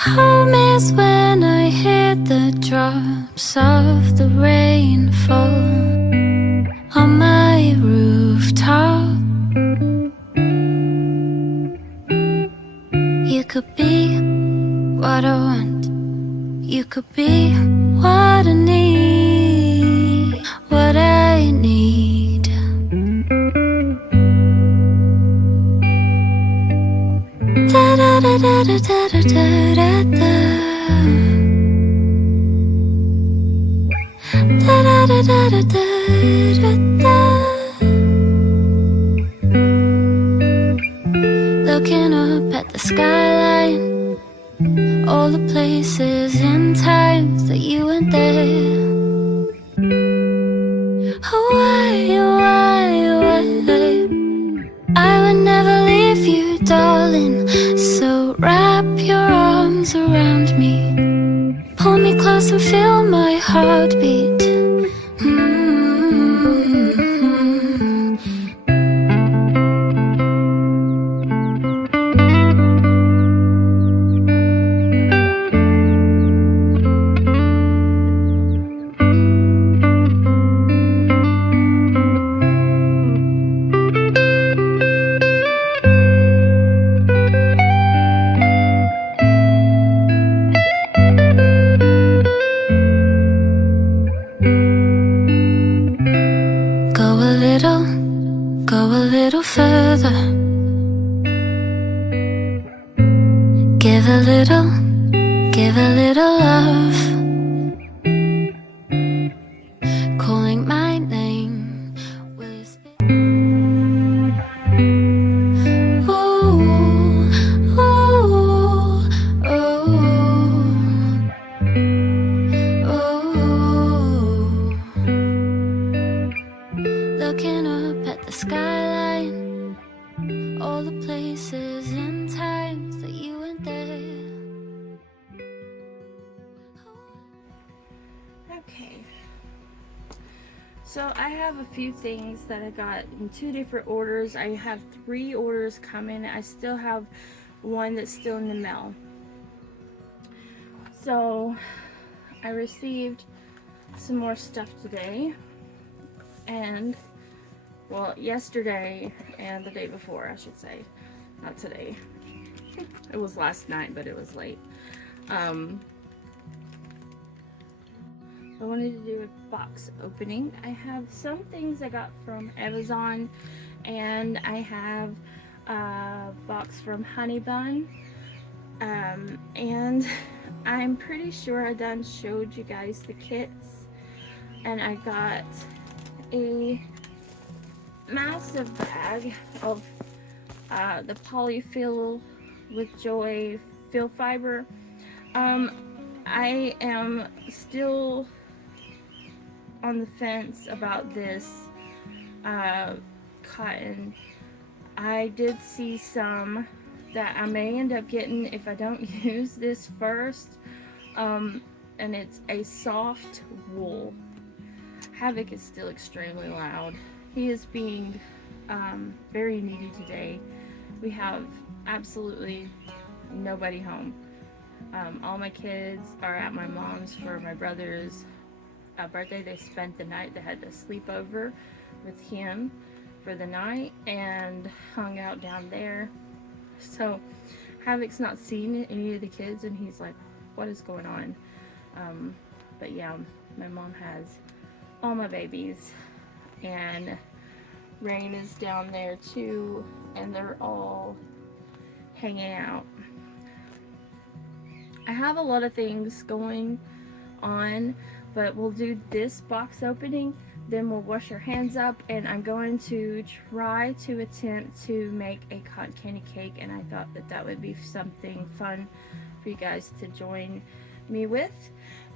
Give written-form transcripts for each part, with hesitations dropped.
Home is when I hear the drops of the rain fall on my rooftop. You could be what I want, you could be what I need, what I need. Da da da da da da da da da. Da da da da da da da. Looking up at the skyline, all the places and times that you went there. Why, I would never leave you, darling. So wrap your arms around me, pull me close and feel my heartbeat. Go a little further. Give a little love. Calling my name. Will you speak? Ooh, ooh, ooh, ooh. Looking up at the skyline, all the places and times that you went there. Okay, so I have a few things that I got in 2 different orders. I have 3 orders coming. I still have one that's still in the mail. So I received some more stuff today, and well, yesterday and the day before, I should say, not today. It was last night, but it was late. I wanted to do a box opening. I have some things I got from Amazon, and I have a box from Honey Bun, and I'm pretty sure I done showed you guys the kits, and I got a massive bag of the Polyfill with Joy fill fiber. I am still on the fence about this cotton. I did see some that I may end up getting if I don't use this first, and it's a soft wool. Havoc is still extremely loud. He is being very needy today. We have absolutely nobody home. All my kids are at my mom's for my brother's birthday. They spent the night. They had to sleep over with him for the night and hung out down there. So Havoc's not seen any of the kids, and he's like, what is going on? But yeah, my mom has all my babies, and Rain is down there too, and they're all hanging out. I have a lot of things going on, but we'll do this box opening then we'll wash our hands up, and I'm going to try to attempt to make a cotton candy cake, and I thought that that would be something fun for you guys to join me with.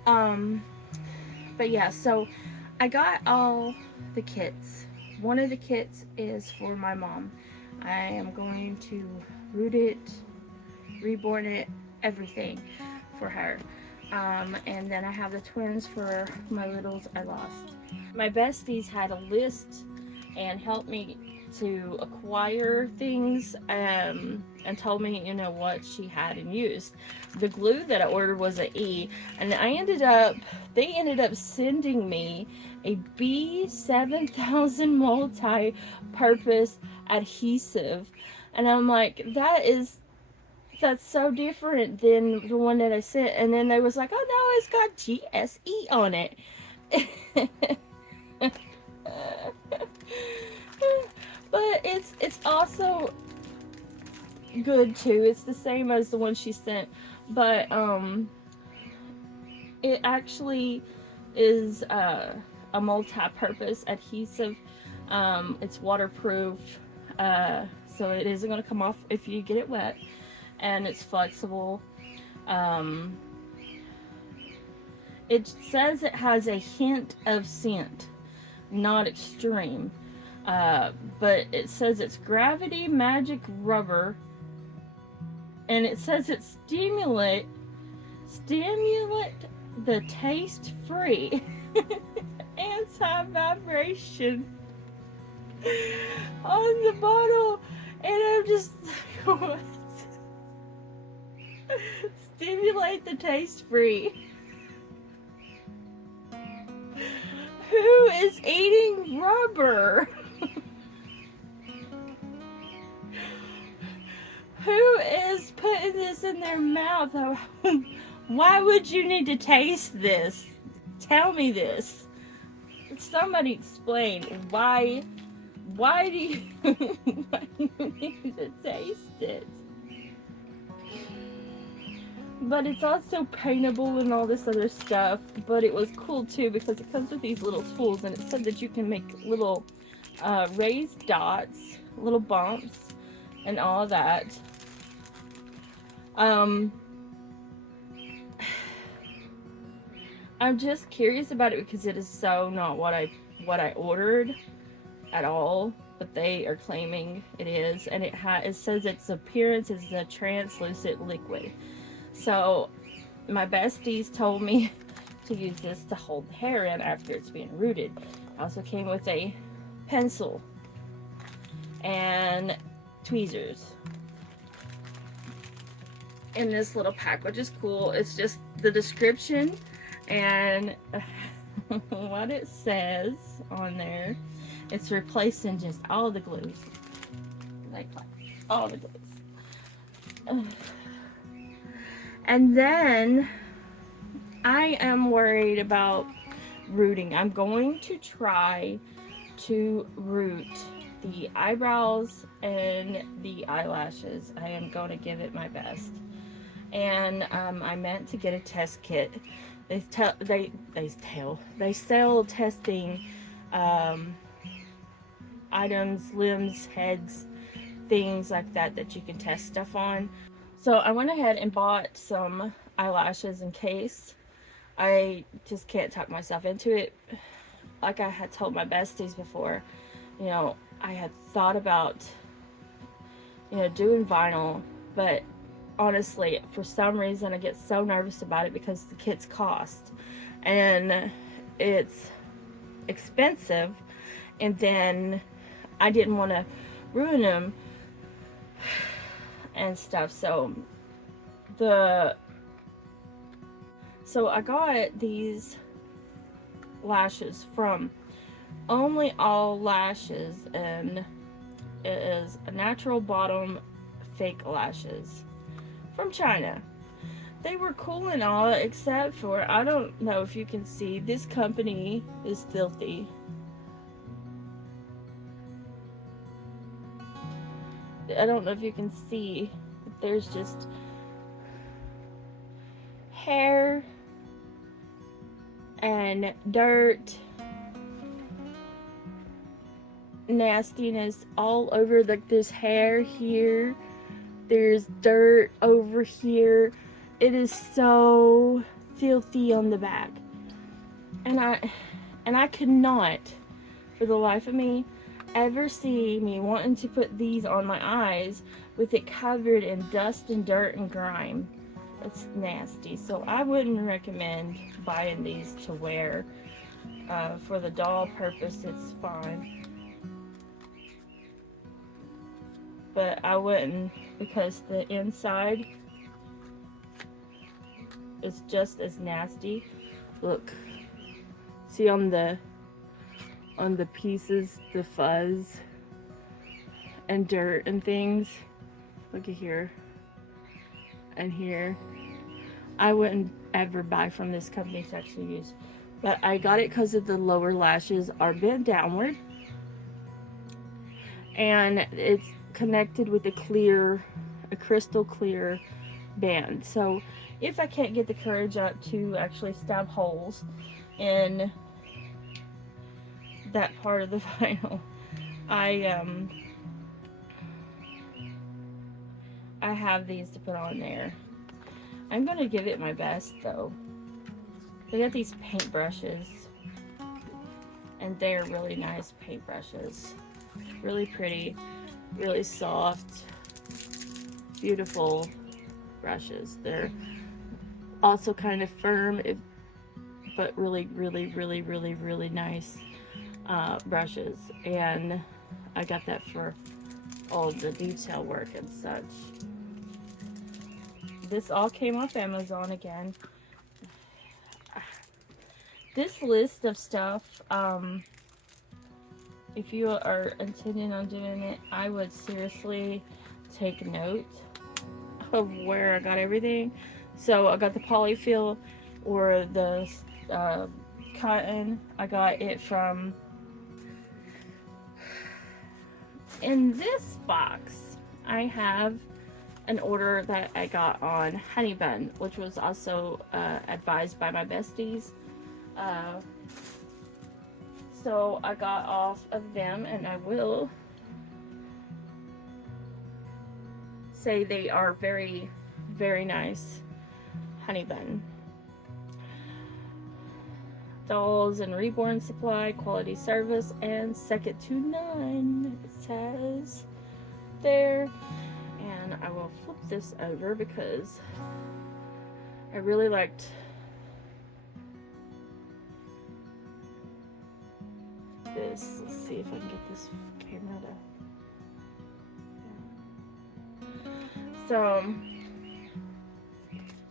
But yeah, so I got all the kits. One of the kits is for my mom. I am going to root it, reborn it, everything for her. And then I have the twins for my littles I lost. My besties had a list and helped me to acquire things, and told me, you know, what she had and used. The glue that I ordered was an E, and they ended up sending me a B7000 multi-purpose adhesive, and I'm like, that's so different than the one that I sent. And then they was like, oh no, it's got GSE on it. But it's also good too. It's the same as the one she sent, but it actually is a multi-purpose adhesive. It's waterproof, so it isn't going to come off if you get it wet, and it's flexible. It says it has a hint of scent, not extreme, but it says it's gravity magic rubber, and it says it's stimulate the taste free anti-vibration on the bottle, and I'm just what? Stimulate the taste free. Who is eating rubber? Who is putting this in their mouth? Why would you need to taste this? Tell me this. Somebody explain why do you why do you need to taste it? But it's also paintable and all this other stuff. But it was cool too because it comes with these little tools, and it said that you can make little raised dots, little bumps, and all that. I'm just curious about it because it is so not what I ordered at all, but they are claiming it is, and it says its appearance is a translucent liquid. So my besties told me to use this to hold the hair in after it's being rooted. It also came with a pencil and tweezers in this little pack, which is cool. It's just the description and what it says on there. It's replacing just all the glues, like all the glues. And then I am worried about rooting. I'm going to try to root the eyebrows and the eyelashes. I am going to give it my best. And I meant to get a test kit. They sell testing items, limbs, heads, things like that you can test stuff on. So I went ahead and bought some eyelashes in case. I just can't talk myself into it. Like I had told my besties before, you know, I had thought about, you know, doing vinyl, but honestly, for some reason I get so nervous about it because the kits cost and it's expensive, and then I didn't want to ruin them and stuff. So I got these lashes from Only All Lashes, and it is a natural bottom fake lashes from China. They were cool and all, except for, I don't know if you can see, this company is filthy. I don't know if you can see, but there's just hair and dirt nastiness all over. Like there's hair here, there's dirt over here. It is so filthy on the back, and I could not, for the life of me, ever see me wanting to put these on my eyes with it covered in dust and dirt and grime. It's nasty. So I wouldn't recommend buying these to wear. For the doll purpose, it's fine. But I wouldn't, because the inside is just as nasty. Look. See on the pieces, the fuzz and dirt and things. Look at here and here. I wouldn't ever buy from this company to actually use, but I got it because of the lower lashes are bent downward, and it's connected with a crystal clear band. So if I can't get the courage up to actually stab holes in that part of the vinyl, I have these to put on there. I'm gonna give it my best though. They got these paintbrushes, and they're really nice paintbrushes. Really pretty, really soft, beautiful brushes. They're also kind of firm, but really, really, really, really, really nice brushes. And I got that for all the detail work and such. This all came off Amazon again. This list of stuff, if you are intending on doing it, I would seriously take note of where I got everything. So I got the polyfill or the cotton. I got it from, in this box, I have an order that I got on Honey Bun, which was also advised by my besties. So I got off of them, and I will say they are very, very nice Honey Bun dolls, and Reborn supply, quality service, and second to none, it says there. And I will flip this over because I really liked this. Let's see if I can get this camera to. So,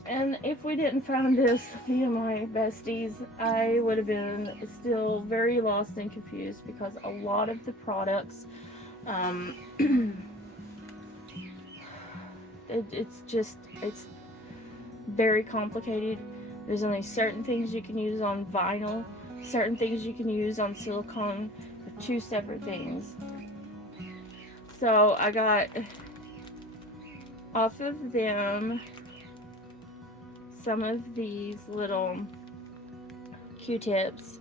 and if we didn't find this via my besties, I would have been still very lost and confused, because a lot of the products, it's very complicated. There's only certain things you can use on vinyl, certain things you can use on silicone. They're two separate things. So I got off of them some of these little Q-tips.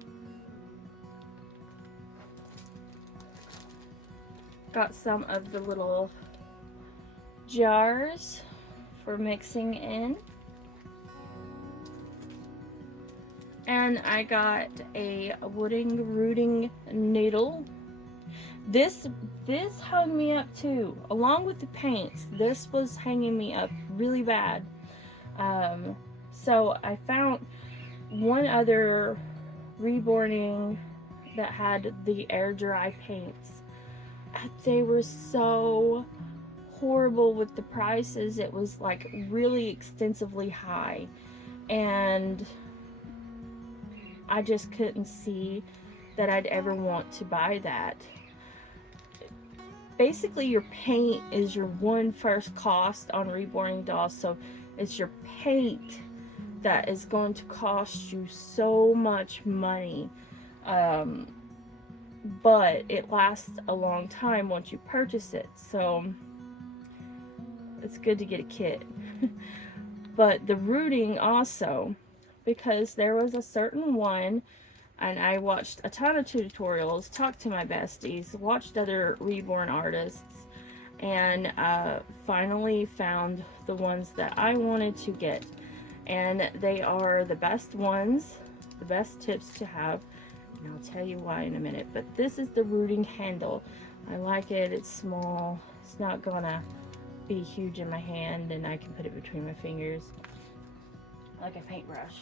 Got some of the little jars for mixing in. And I got a wooden rooting needle. This hung me up too, along with the paints. This was hanging me up really bad. So I found one other Reborning that had the air dry paints. They were so horrible with the prices. It was like really extensively high, and I just couldn't see that I'd ever want to buy that. Basically, your paint is your first cost on Reborning dolls, so it's your paint that is going to cost you so much money. But it lasts a long time once you purchase it, so it's good to get a kit. But the rooting also, because there was a certain one And I watched a ton of tutorials, talked to my besties, watched other Reborn artists, and finally found the ones that I wanted to get. And they are the best ones, the best tips to have, and I'll tell you why in a minute. But this is the rooting handle. I like it. It's small. It's not gonna be huge in my hand, and I can put it between my fingers like a paintbrush.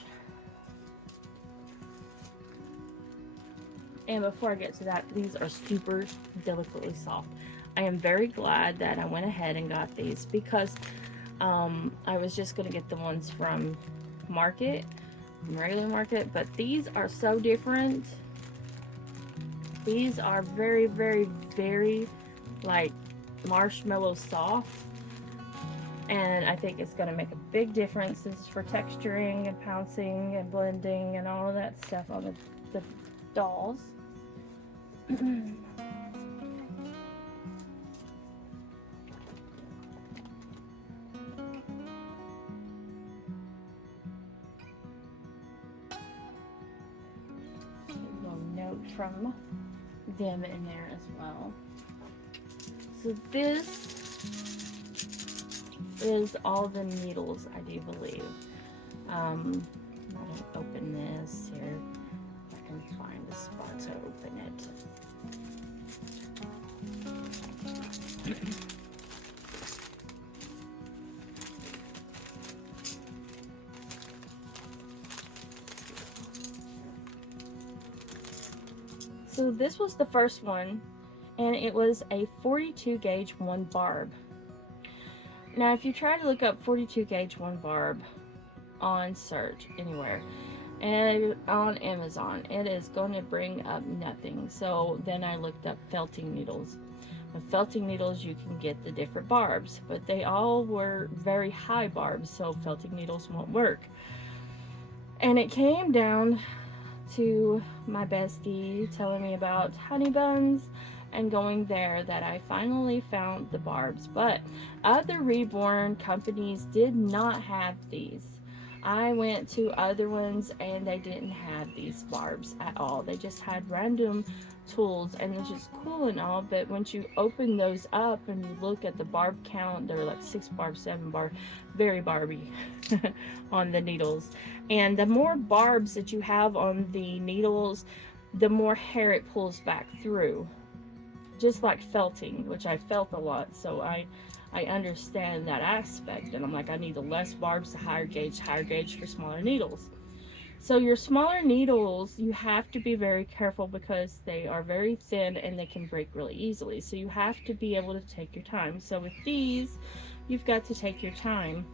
And before I get to that, these are super delicately soft. I am very glad that I went ahead and got these, because I was just gonna get the ones from Market, from regular Market, but these are so different. These are very, very, very like marshmallow soft, and I think it's gonna make a big difference. This is for texturing and pouncing and blending and all of that stuff on the dolls. Note from them in there as well. So this is all the needles, I do believe. I'm gonna open this here. If I can find a spot to open it. So this was the first one, and it was a 42 gauge 1 barb. Now if you try to look up 42 gauge 1 barb on search anywhere and on Amazon, it is going to bring up nothing. So then I looked up felting needles. With felting needles you can get the different barbs, but they all were very high barbs, so felting needles won't work. And it came down to my bestie telling me about honey buns and going there that I finally found the barbs. But other Reborn companies did not have these. I went to other ones and they didn't have these barbs at all. They just had random tools, and it's just cool and all, but once you open those up and you look at the barb count, they're like 6 barb, 7 barb, very Barbie on the needles. And the more barbs that you have on the needles, the more hair it pulls back through, just like felting, which I felt a lot, so I understand that aspect. And I'm like, I need the less barbs, the higher gauge for smaller needles. So your smaller needles, you have to be very careful because they are very thin and they can break really easily. So you have to be able to take your time. So with these, you've got to take your time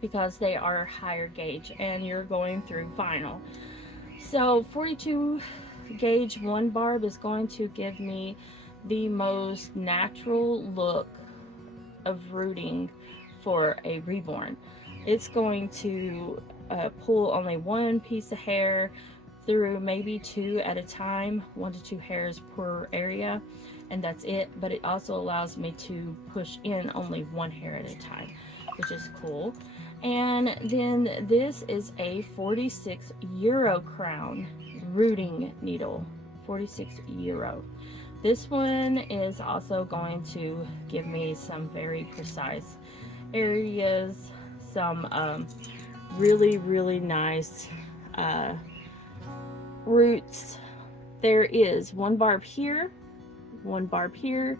because they are higher gauge and you're going through vinyl. So 42 gauge 1 barb is going to give me the most natural look of rooting for a Reborn. It's going to pull only 1 piece of hair through, maybe 2 at a time, 1 to 2 hairs per area, and that's it. But it also allows me to push in only 1 hair at a time, which is cool. And then this is a 46 euro crown rooting needle, 46 euro. This one is also going to give me some very precise areas, some really nice roots. There is 1 barb here, 1 barb here,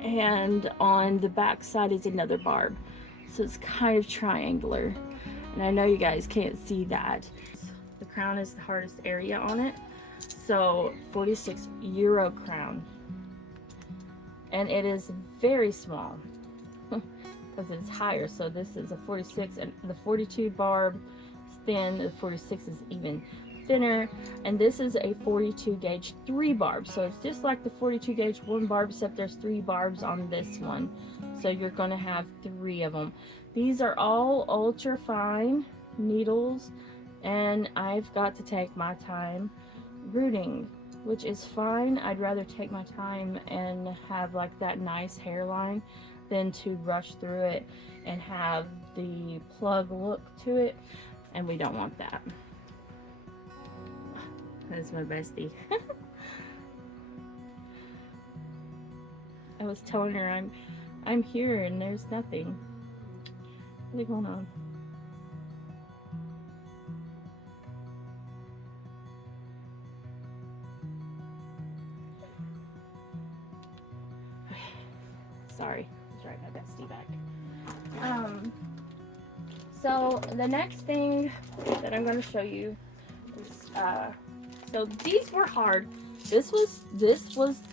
and on the back side is another barb. So it's kind of triangular, and I know you guys can't see that. The crown is the hardest area on it, so 46 euro crown, and it is very small because it's higher. So this is a 46, and the 42 barb is thin, the 46 is even thinner, and this is a 42 gauge 3 barb. So it's just like the 42 gauge 1 barb, except there's 3 barbs on this one, so you're going to have 3 of them. These are all ultra fine needles, and I've got to take my time rooting, which is fine. I'd rather take my time and have like that nice hairline than to rush through it and have the plug look to it, and we don't want that. That's my bestie. I was telling her I'm here and there's nothing. What's going on? Sorry, let's write my bestie back. So the next thing that I'm going to show you is, so these were hard. This was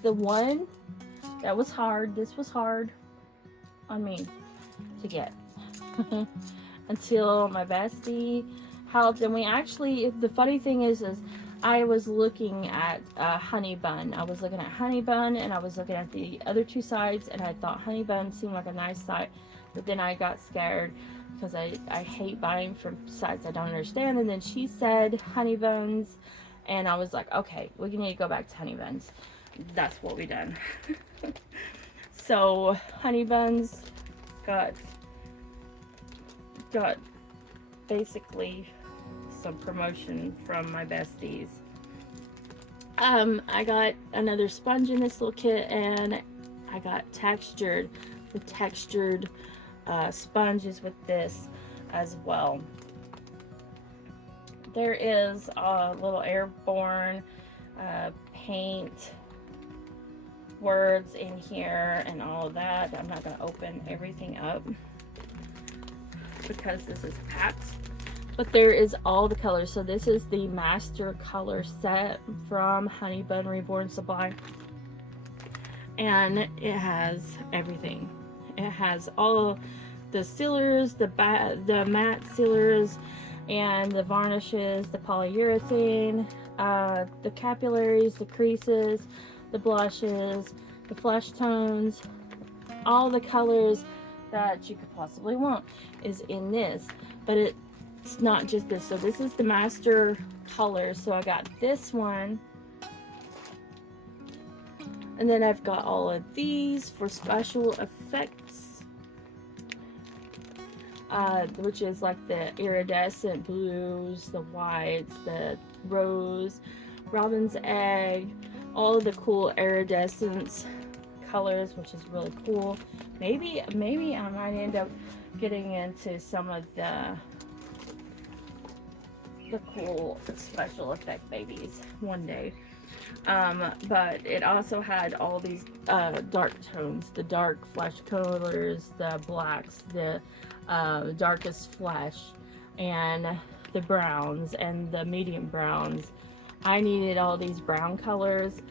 the one that was hard. This was hard on me to get until my bestie helped. And we actually, the funny thing is I was looking at honey bun. I was looking at honey bun and I was looking at the other two sides, and I thought honey bun seemed like a nice side, but then I got scared because I hate buying from sites I don't understand. And then she said honey buns, and I was like, okay, we need to go back to honey buns. That's what we done. So honey buns got basically some promotion from my besties. I got another sponge in this little kit, and I got textured sponges with this as well. There is a little Airborne paint words in here and all of that. I'm not going to open everything up because this is packed, but there is all the colors. So this is the master color set from Honey Bun Reborn Supply, and it has everything. It has all the sealers, the matte sealers, and the varnishes, the polyurethane, the capillaries, the creases, the blushes, the flesh tones, all the colors that you could possibly want is in this. But it's not just this. So this is the master color. So I got this one, and then I've got all of these for special effects, which is like the iridescent blues, the whites, the rose, robin's egg, all of the cool iridescence colors, which is really cool. Maybe I might end up getting into some of the cool special effect babies one day. But it also had all these dark tones, the dark flesh colors, the blacks, the darkest flesh, and the browns and the medium browns. I needed all these brown colors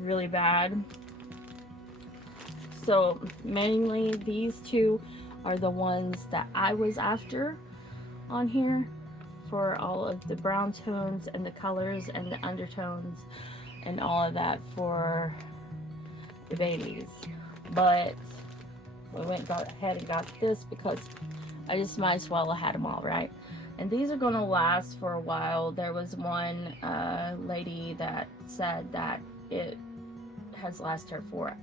really bad. So mainly these two are the ones that I was after on here for all of the brown tones and the colors and the undertones and all of that for the babies. But we went ahead and got this because I just might as well have had them all, right? And these are going to last for a while. There was one lady that said that it has lasted her for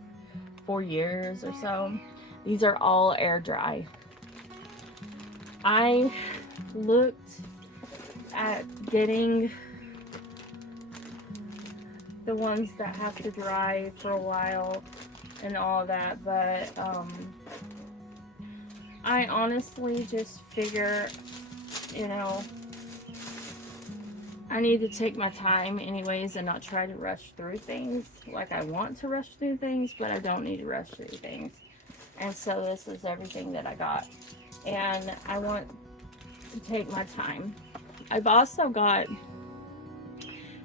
4 years or so. These are all air dry. I looked at getting the ones that have to dry for a while and all that, but I honestly just figure, you know, I need to take my time anyways and not try to rush through things. Like, I want to rush through things, but I don't need to rush through things. And so this is everything that I got, and I want to take my time. I've also got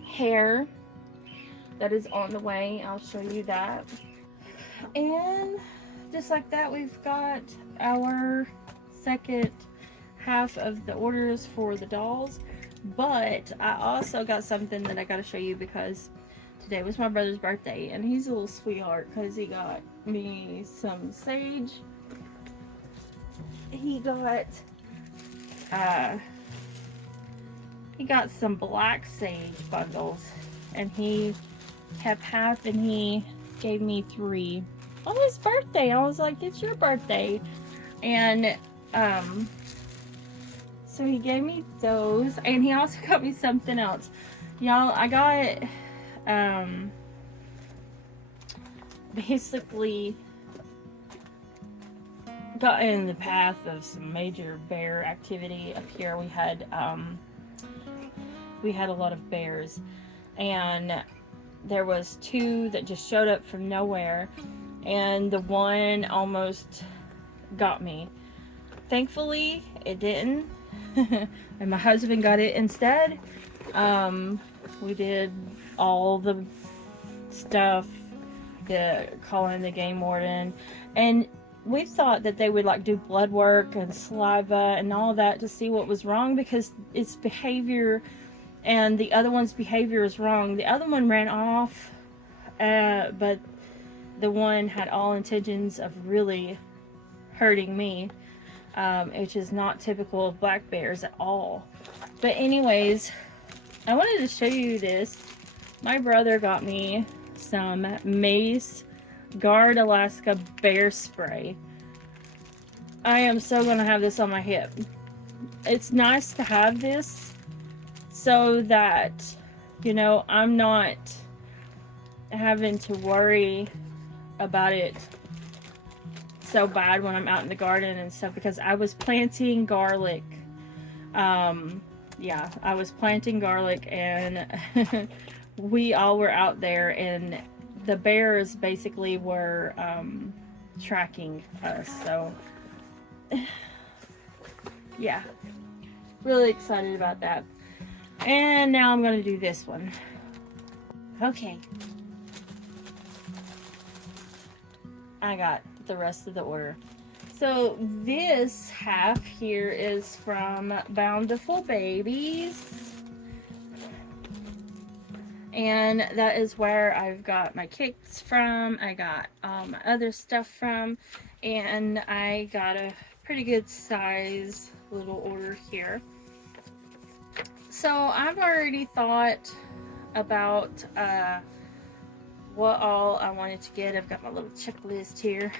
hair that is on the way. I'll show you that. And just like that, we've got our second half of the orders for the dolls. But I also got something that I got to show you because today was my brother's birthday, and he's a little sweetheart because he got me some sage. He got some black sage bundles, and he kept half and he gave me 3 on his birthday. I was like, it's your birthday. And so he gave me those, and he also got me something else. Y'all, I got basically got in the path of some major bear activity up here. We had a lot of bears, and there was 2 that just showed up from nowhere, and the one almost got me. Thankfully, it didn't, and my husband got it instead. We did all the stuff, calling the game warden, and we thought that they would like do blood work and saliva and all that to see what was wrong, because its behavior and the other one's behavior is wrong. The other one ran off, but the one had all intentions of really hurting me, which is not typical of black bears at all. But anyways, I wanted to show you this. My brother got me some Mace Guard Alaska bear spray. I am so gonna have this on my hip. It's nice to have this so that, you know, I'm not having to worry about it so bad when I'm out in the garden and stuff, because I was planting garlic. Yeah, I was planting garlic, and we all were out there, and the bears basically were tracking us. So yeah, really excited about that. And now I'm gonna do this one. Okay, I got the rest of the order. So this half here is from Bountiful Babies, and that is where I've got my kicks from. I got my other stuff from, and I got a pretty good size little order here. So I've already thought about what all I wanted to get. I've got my little checklist here,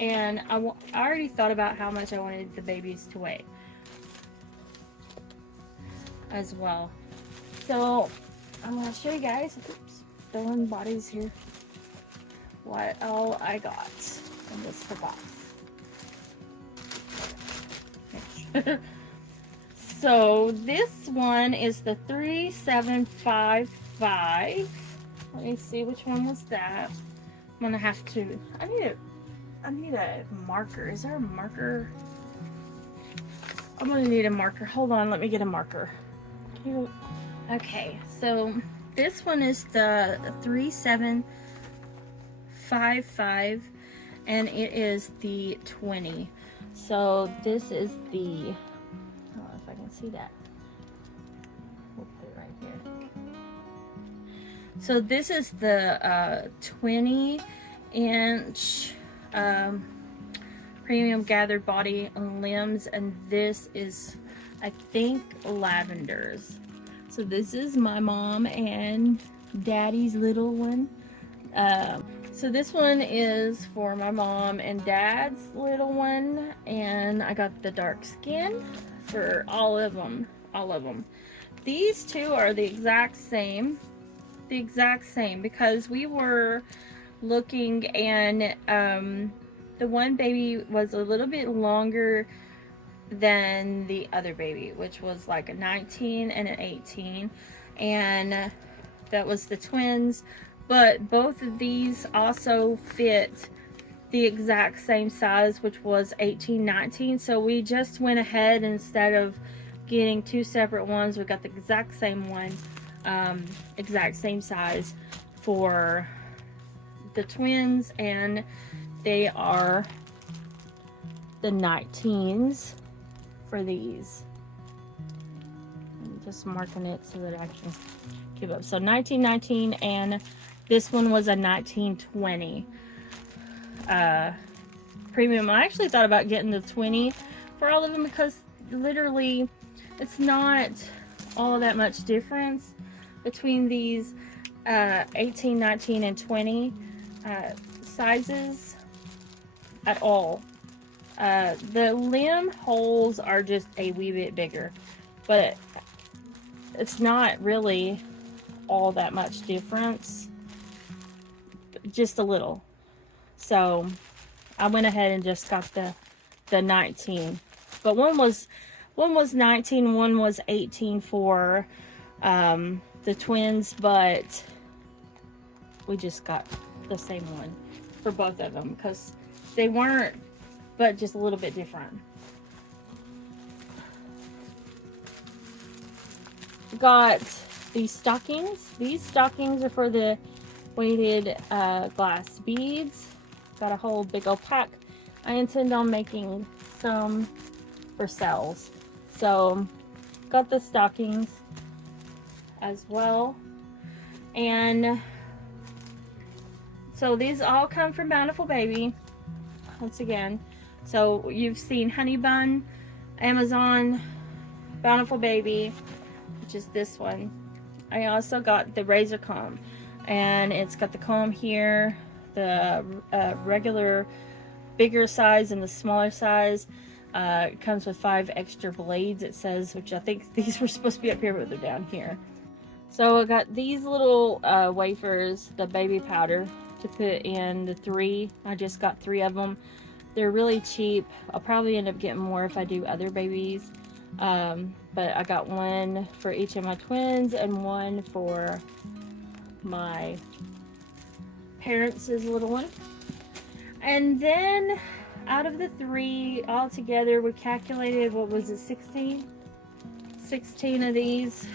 and I already thought about how much I wanted the babies to weigh as well. So I'm going to show you guys, oops, throwing bodies here, what all I got in this box. So this one is the 3755. Let me see, which one was that? I'm gonna have to, I need a marker. Is there a marker? I'm gonna need a marker. Hold on, let me get a marker. Okay, so this one is the 3755, and it is the 20. So this is the, I don't know if I can see that. We'll put it right here. So this is the 20-inch premium gathered body and limbs, and this is, I think, lavenders. So this is my mom and daddy's little one. So this one is for my mom and dad's little one, and I got the dark skin for all of them. These two are the exact same, because we were looking, and the one baby was a little bit longer than the other baby, which was like a 19 and an 18, and that was the twins. But both of these also fit the exact same size, which was 18-19. So we just went ahead, instead of getting 2 separate ones, we got the exact same one, exact same size for the twins, and they are the 19s for these. I'm just marking it so that I can keep up. So 19-19, and this one was a 19-20 premium. I actually thought about getting the 20 for all of them, because literally it's not all that much difference between these 18, 19, and 20 sizes at all. The limb holes are just a wee bit bigger, but it's not really all that much difference, just a little. So I went ahead and just got the 19, but one was 19, one was 18 for the twins, but we just got the same one for both of them because they weren't, but just a little bit different. Got these stockings. These stockings are for the weighted glass beads. Got a whole big old pack. I intend on making some for sales. So got the stockings as well. And so these all come from Bountiful Baby. Once again. So you've seen Honey Bun, Amazon, Bountiful Baby, which is this one. I also got the razor comb, and it's got the comb here, the regular bigger size and the smaller size. It comes with 5 extra blades, it says, which I think these were supposed to be up here, but they're down here. So I got these little wafers, the baby powder, to put in the 3. I just got 3 of them. They're really cheap. I'll probably end up getting more if I do other babies. But I got one for each of my twins and one for my parents' little one. And then out of the 3 altogether, we calculated, what was it, 16? 16 of these.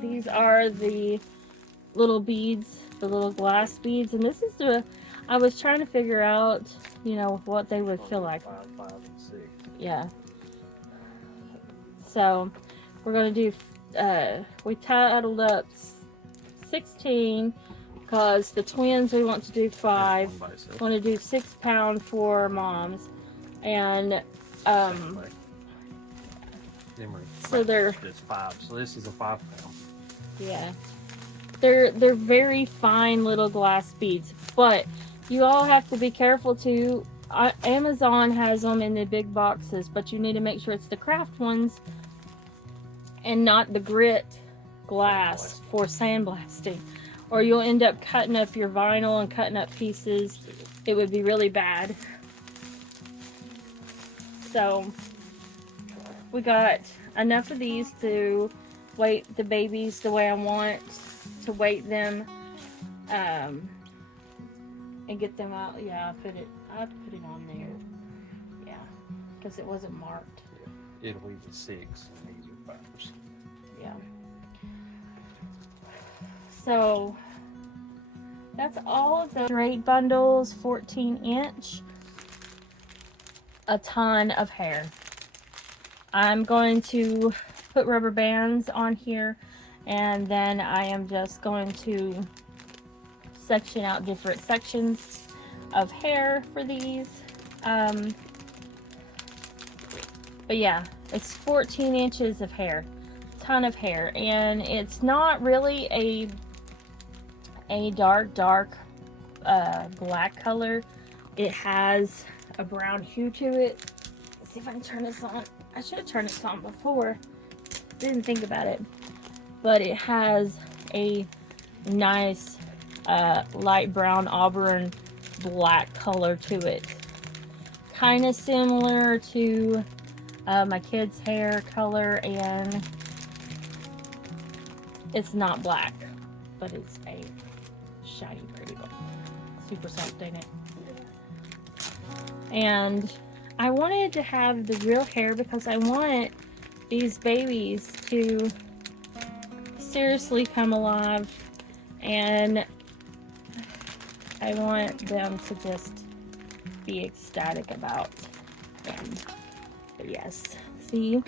These are the little beads, the little glass beads. And this is the, I was trying to figure out, you know, what they would feel like. 5, 5, and 6. Yeah. So we're going to do, we titled up 16 because the twins, we want to do 5. Want to do 6 pound for moms. And, so they're, it's 5. So this is a 5 pound. yeah. They're very fine little glass beads, but you all have to be careful too. Amazon has them in the big boxes, but you need to make sure it's the craft ones and not the grit glass for sandblasting, or you'll end up cutting up your vinyl and cutting up pieces. It would be really bad. So we got enough of these to weight the babies the way I want to weight them, and get them out. Yeah, I put it on there. Yeah, because it wasn't marked. Yeah. It'll be the 6 and these are 5s. Yeah. So that's all of the straight bundles, 14-inch. A ton of hair. I'm going to put rubber bands on here, and then I am just going to section out different sections of hair for these. But yeah, it's 14 inches of hair, ton of hair, and it's not really a dark black color. It has a brown hue to it. Let's see if I can turn this on. I should have turned this on before. Didn't think about it. But it has a nice light brown auburn black color to it. Kind of similar to my kids' hair color, and it's not black, but it's a shiny, pretty one. Super soft, ain't it? And I wanted to have the real hair because I want these babies to seriously come alive, and I want them to just be ecstatic about them. But yes, see,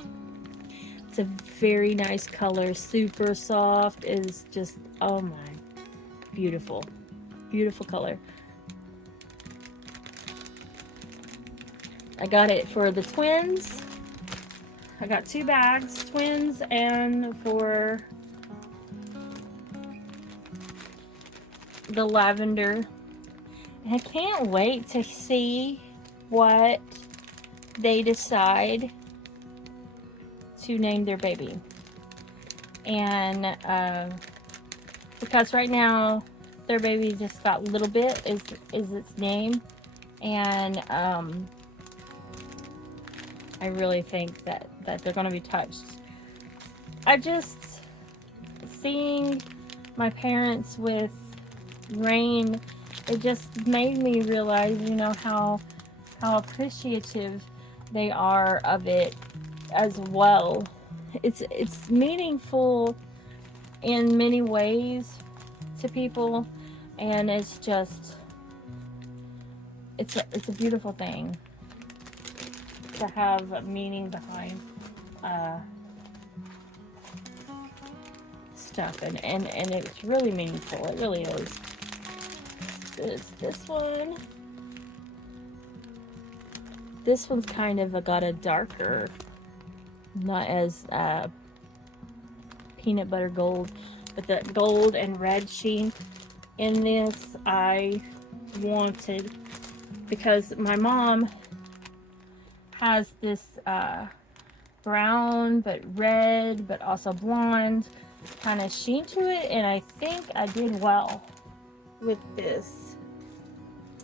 it's a very nice color, super soft. It is just, oh my, beautiful, beautiful color. I got it for the twins. I got 2 bags, twins, and for the lavender. And I can't wait to see what they decide to name their baby. And because right now their baby just got Little Bit is its name, and I really think that they're going to be touched. I just seeing my parents with Rain, it just made me realize, you know, how appreciative they are of it as well. It's meaningful in many ways to people, and it's just it's a beautiful thing to have a meaning behind stuff, and it's really meaningful. It really is. It's this one. This one's kind of got a darker, not as peanut butter gold, but the gold and red sheen in this I wanted because my mom has this brown but red but also blonde kind of sheen to it, and I think I did well with this.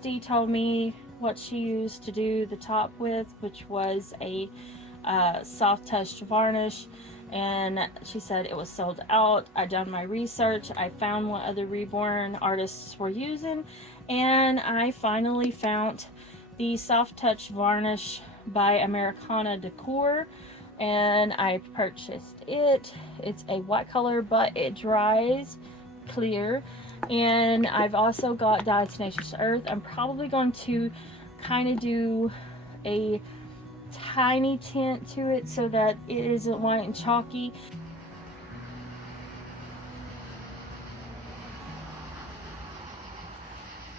Dee told me what she used to do the top with, which was a soft touch varnish, and she said it was sold out. I done my research, I found what other Reborn artists were using, and I finally found the soft touch varnish by Americana Decor, and I purchased it. It's a white color, but it dries clear. And I've also got Diatomaceous Earth. I'm probably going to kind of do a tiny tint to it so that it isn't white and chalky.